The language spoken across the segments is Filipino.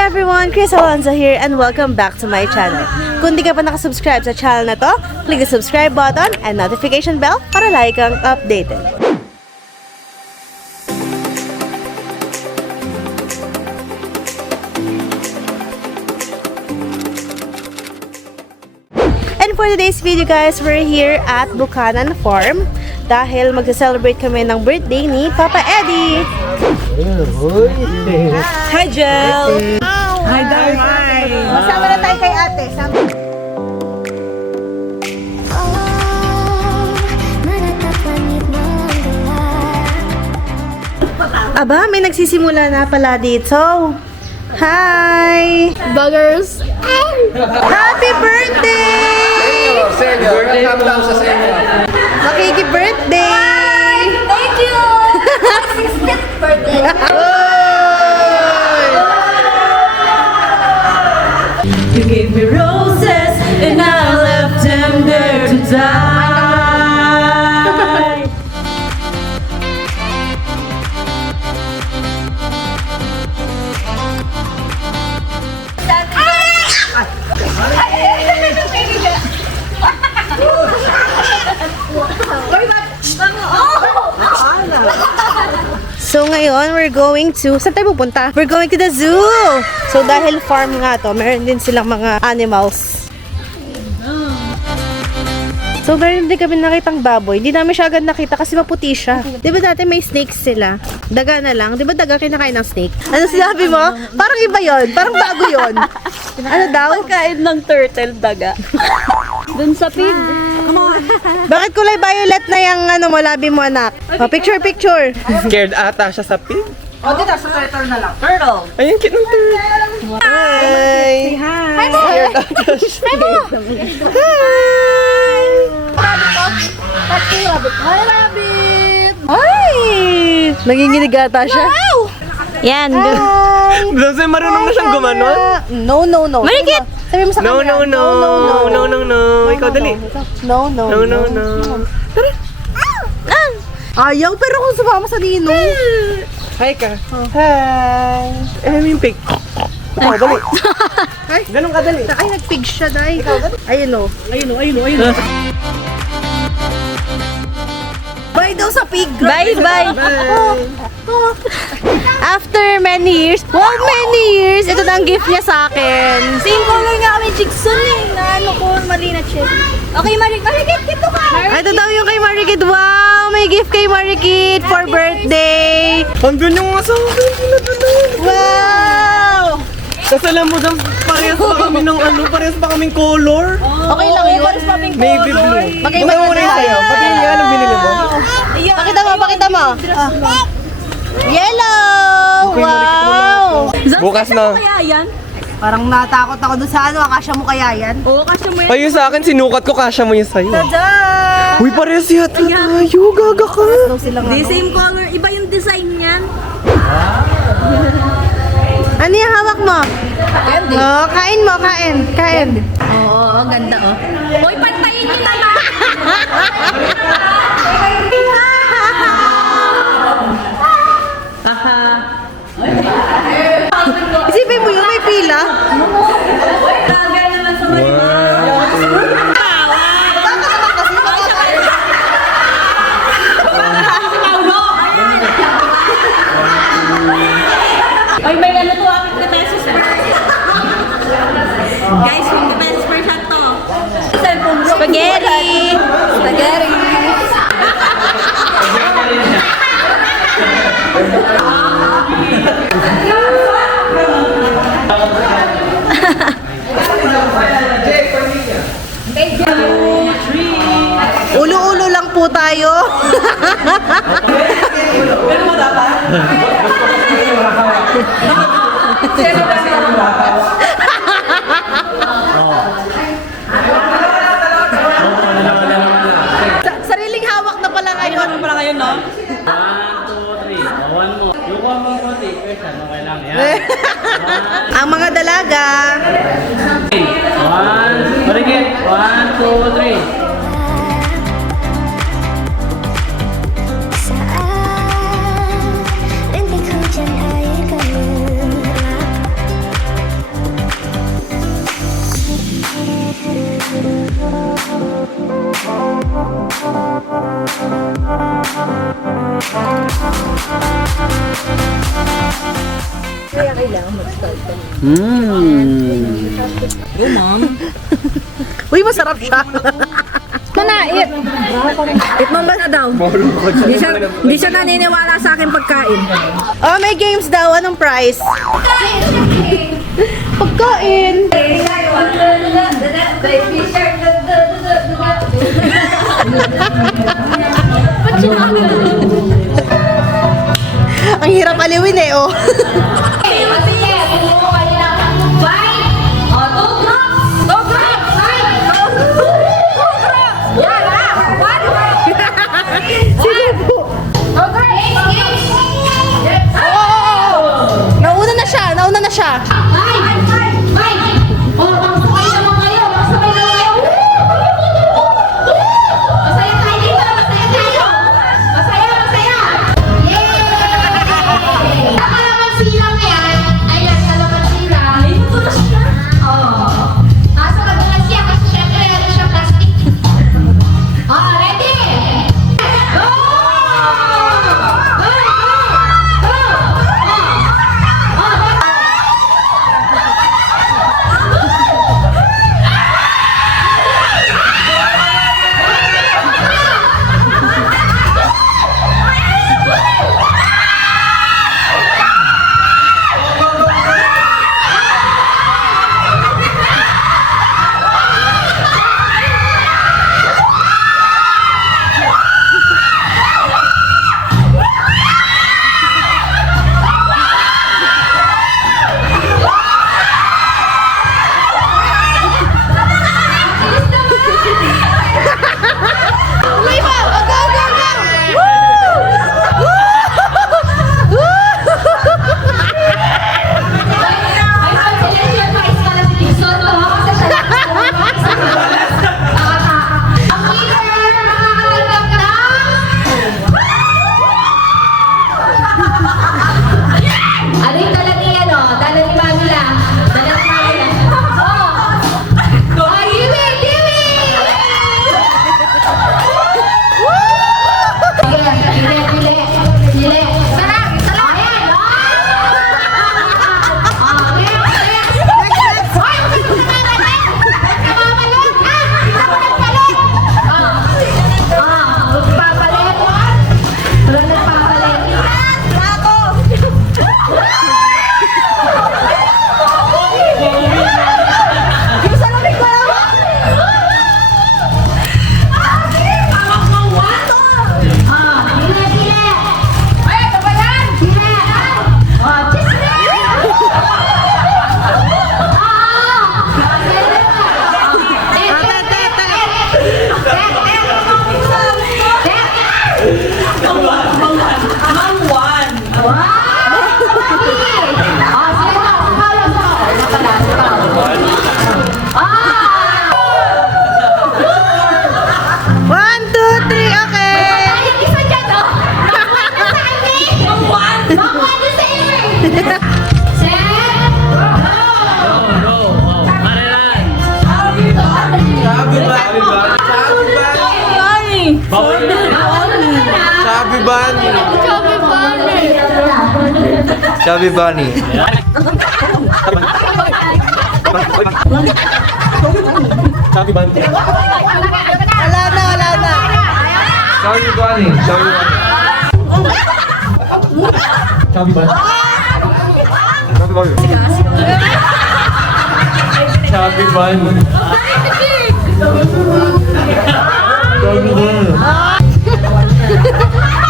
everyone! Chris Alonzo here and welcome back to my channel. Kung di ka pa nakasubscribe sa channel na to, click the subscribe button and notification bell para lagi kang updated. And for today's video guys, we're here at Buchanan Farm dahil magsa-celebrate kami ng birthday ni Papa Eddie. Hi, Jel! Hi, Dar! Hi! Masama na tayo kay ate. Aba, may nagsisimula na pala dito. Hi! Buggers! Happy birthday! Senior, welcome down sa senior. Makiki-birthday! Thank you! My 60th birthday! You gave me roses and I left them there to die. So ngayon, we're going to... Saan tayo pupunta? We're going to the zoo! So dahil farm nga to, meron din silang mga animals. So meron din kami nakitang baboy. Hindi namin siya agad nakita kasi maputi siya. Di ba dati may snakes sila? Daga na lang. Di ba daga kinakain ng snake? Ano sinabi mo? Parang iba yon, parang bago yon. Ano daw? Pagkain ng turtle daga. Dun sa pig. Bakit kulay violet na yung ano mo, labi mo anak? Oh, picture, picture. Scared ata siya sa pig. O, dito sa turtle na lang. Turtle! Ayun, cute ng turtle. Hi! Hi! Scared ata siya. Hi, rabbit! Ay! Nanginginig ata siya. Yan. Kasi marunong na siyang gumanon. No, no, no. Marikit! Sabi mo sa No, camera. no, no. No, no, no. Ikaw, dali. No, no, No, no, no. Ayaw, pero kung sumama sa nino. Hi ka. Hi. Eh, may pig. Ikaw, dali. Ay, Ganun ka, dali. ay, nag-pig siya, day. Ayun o. Bye daw sa pig. Bye, bye! After many years, ito na ang gift niya sa akin. Same color nga kami, Jigsaw eh. Na ano ko, mali na check. Okay, Marikit, dito ka! Ito daw yung kay Marikid. Wow, may gift kay Marikid for birthday. Andun yung mga sa akin. Wow! Kasi alam mo dang parehas pa kami ng ano, parehas pa kaming color. Okay lang yun. Navy blue. Magkaiba Magkaiba na sa'yo. Pati yung anong binili mo? Pakita mo, pakita mo. Yellow! Wow! Bukas na. Kaya yan? Parang natakot ako dun sa ano, akasya mo kaya yan? Oo, kasya mo yan. Ayun sa akin, sinukat ko, kasya mo yun sa'yo. Tada! Uy, parehas yata tayo. Gaga ka. Di same color, iba yung design niyan. Ano yung hawak mo? Candy. Oh, kain mo, kain. Kain. Oo, ganda oh. Hoy, pantayin niyo naman! Isipin mo yun, may pila. Bagay naman sa Ay, may ano to, 50 pesos per. Guys, 50 pesos per shot to. Spaghetti! Spaghetti! Ulo-ulo lang po tayo. Sariling hawak na pala ngayon. Ano pala ngayon, no? 1, 2, 3. One mo. Yung one mo konti. Question, okay lang. Yan. Ang mga dalaga. 1. Marikit. 1, 2, 3. Uy, masarap siya. Manait! Itmong ba na daw? Di siya naniniwala sa aking pagkain. Oh, may games daw. Anong prize? Pagkain. Baby shark. Ang hirap aliwin eh, oh. Nauna na siya, nauna na siya. Chubby Bunny. Chubby Bunny. Wala na, wala na. Chubby Bunny. Chubby Bunny. Chubby Bunny. Chubby Bunny. Chubby Bunny.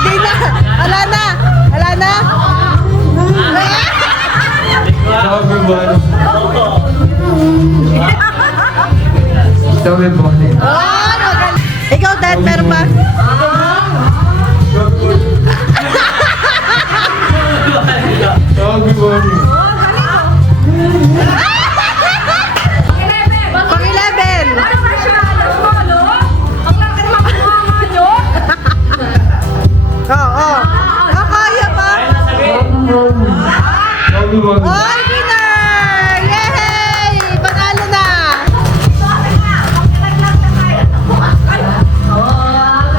Hindi na. Wala na. Wala na. Chubby Bunny. Chubby Bunny. Oh, magaling. Ikaw, Dad, meron pa? Chubby Bunny. Pang-11. Oo. Kaya pa. Chubby Bunny. Oy, winner! Yay! Panalo na!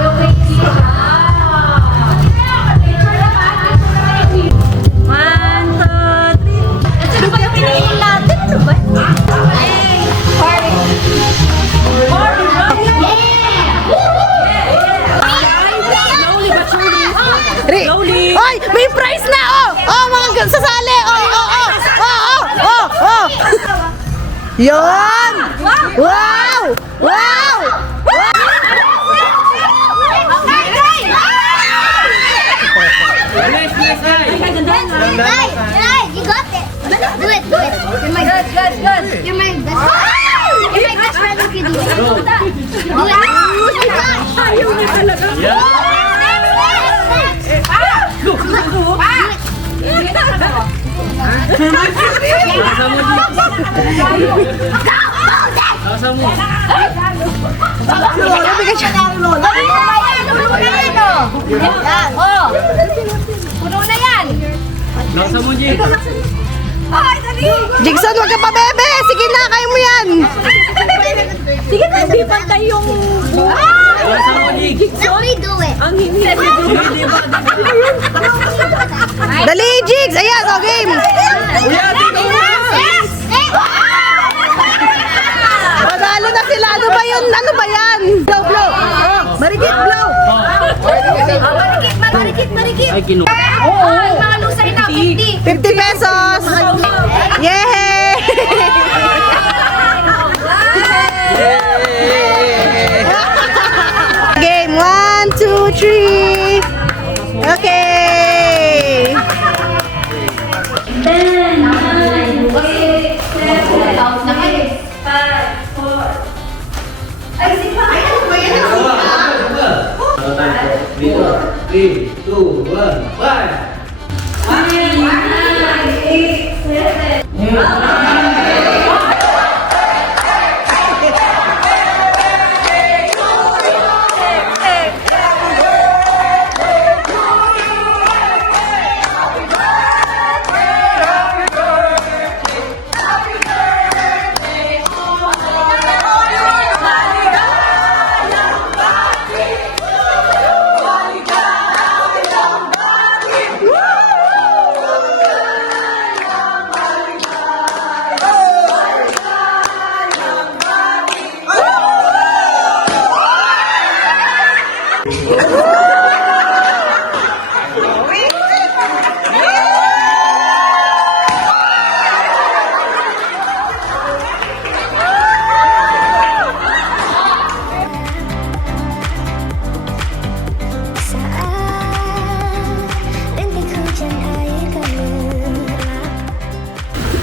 Okay, Yun! Wow! Wow! Nice, nice, nice. You got it. Do it, do it. You're my good, good, good. You're my best. You're my best friend if you do it. Do it. Oh my gosh. Yeah. Nasa mo, G. Nasa mo. Puno na yan! Nasa mo, G. Ay, dali! Jigsaw, wag ka pa, bebe! Sige na, kaya mo yan! Sige na, hindi pantay yung Nasa mo, G. Let me do it. ang hindi. Hindi ba? Dali, Jigs! Ayan, o, game! Yes. Panalo na sila! Ano ba yun? Ano ba yan? Blow, blow! Marikit, blow! Marikit! Ay, kinu. Ay, mga lusay na, 50! 50 pesos! Yay! Game 1, 2, 3. Okay. Dito. 3, 2, 1, 5.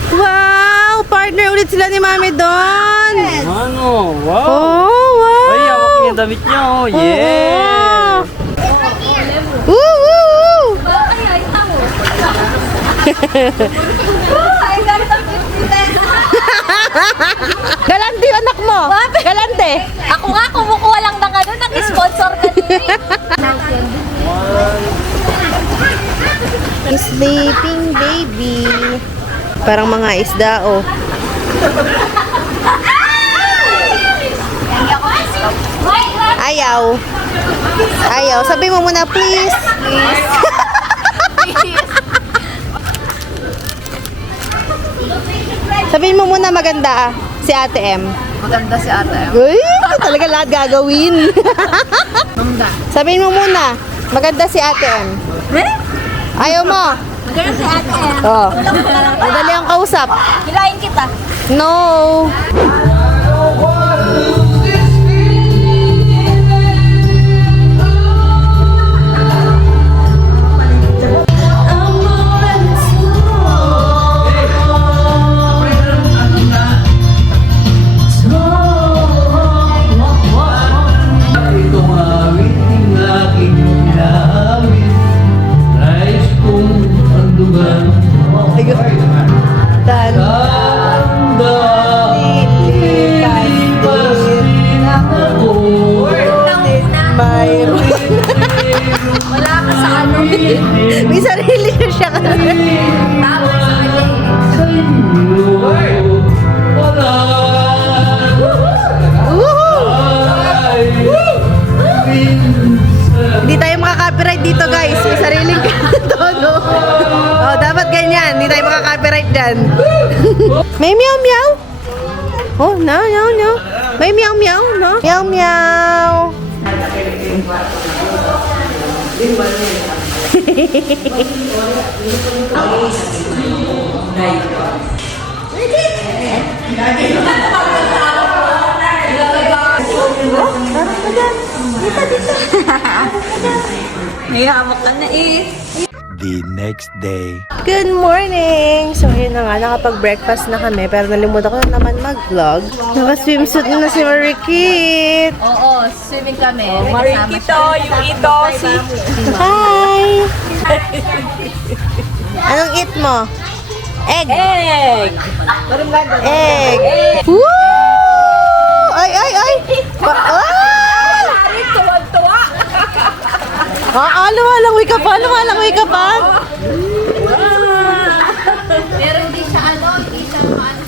Wow! Partner ulit sila ni Mami Don! Ano? Wow. Oh, wow! Ay, hawak niya damit niya, oh. Yeah. Woo, woo, woo! Ay, ganito ang 50 pesos! Galante yung anak mo! Galante! Ako nga, kumukuha lang ng ano, nag-sponsor ka din. Sleeping baby. Parang mga isda, oh. Ayaw. Ayaw. Sabi mo muna, please. Sabihin mo muna maganda, si Ate M. Maganda si ate. Uy, talaga lahat gagawin. Sabihin mo muna, maganda si Ate M. Ayaw mo. Maganda si ate. Oh. Madali ang kausap. Hilahin kita. No. Itong awiting aking hinawin. Nais kong andugan. Dan. Wala ka sa ano. May sarili na siya kasi. Tawag sa kanya. Hindi tayo makaka-copyright dito, guys. May sariling tono. Oh, dapat ganyan. Hindi tayo makaka-copyright dyan. May meow meow. Oh, no, no, no. May meow meow, no? Meow meow. May hawak ka na eh. The next day. Good morning! So, yun na nga, nakapag-breakfast na kami, pero nalimutan ko na naman mag-vlog. Naka-swimsuit na si Marikit! Oo, swimming kami. Marikito, yung ito, si... Hi! Anong eat mo? Egg! Egg! Egg! Woo! Ay, ay, ay! Lari, tuwa-tuwa! Lumalangoy ka pa! Lumalangoy ka pa! Pero hindi siya ano, hindi siya paano.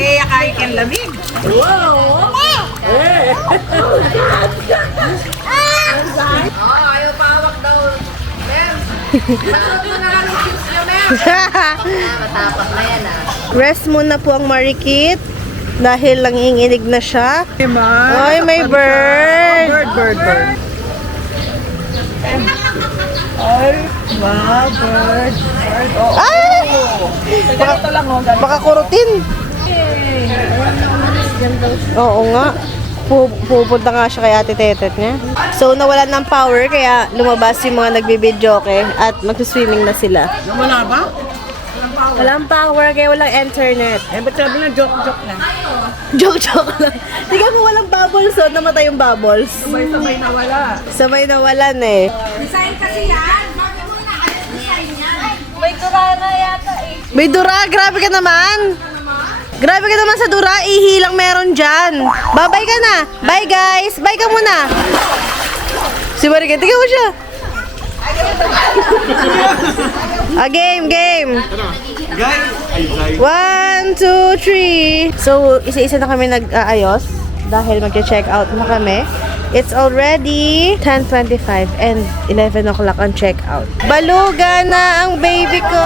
Akain kang lamig. Ayaw pa hawak daw. Ma'am, nasunod mo na lang yung tips niyo, ma'am. Matapak na yan ah. Rest muna po ang Marikit dahil nanginginig na siya. Ay, may bird! Bird. Ay, wow, bird. Ay! Ganito lang, oh. Baka kurutin. Oo nga. Pupunta nga siya kay Ate Tetet niya. So, nawalan ng power kaya lumabas yung mga nagbibidyoke at mag-swimming na sila. Wala ba? Walang power kaya walang internet. Eh, ba't sabi na joke-joke na? Joke lang. Tingnan mo walang bubbles, so namatay yung bubbles. Sabay na wala. Sabay nawalan eh. Design kasi yan. May tura na yata eh. May dura, grabe ka naman. Grabe ka naman sa dura, ihilang meron dyan. Bye-bye ka na. Bye guys. Bye ka muna. Si Marika, tingnan mo siya. Game. 1, 2, 3. So, isa-isa na kami nag-aayos dahil mag-check out na kami. It's already 10:25 and 11 o'clock ang check out. Baluga na ang baby ko!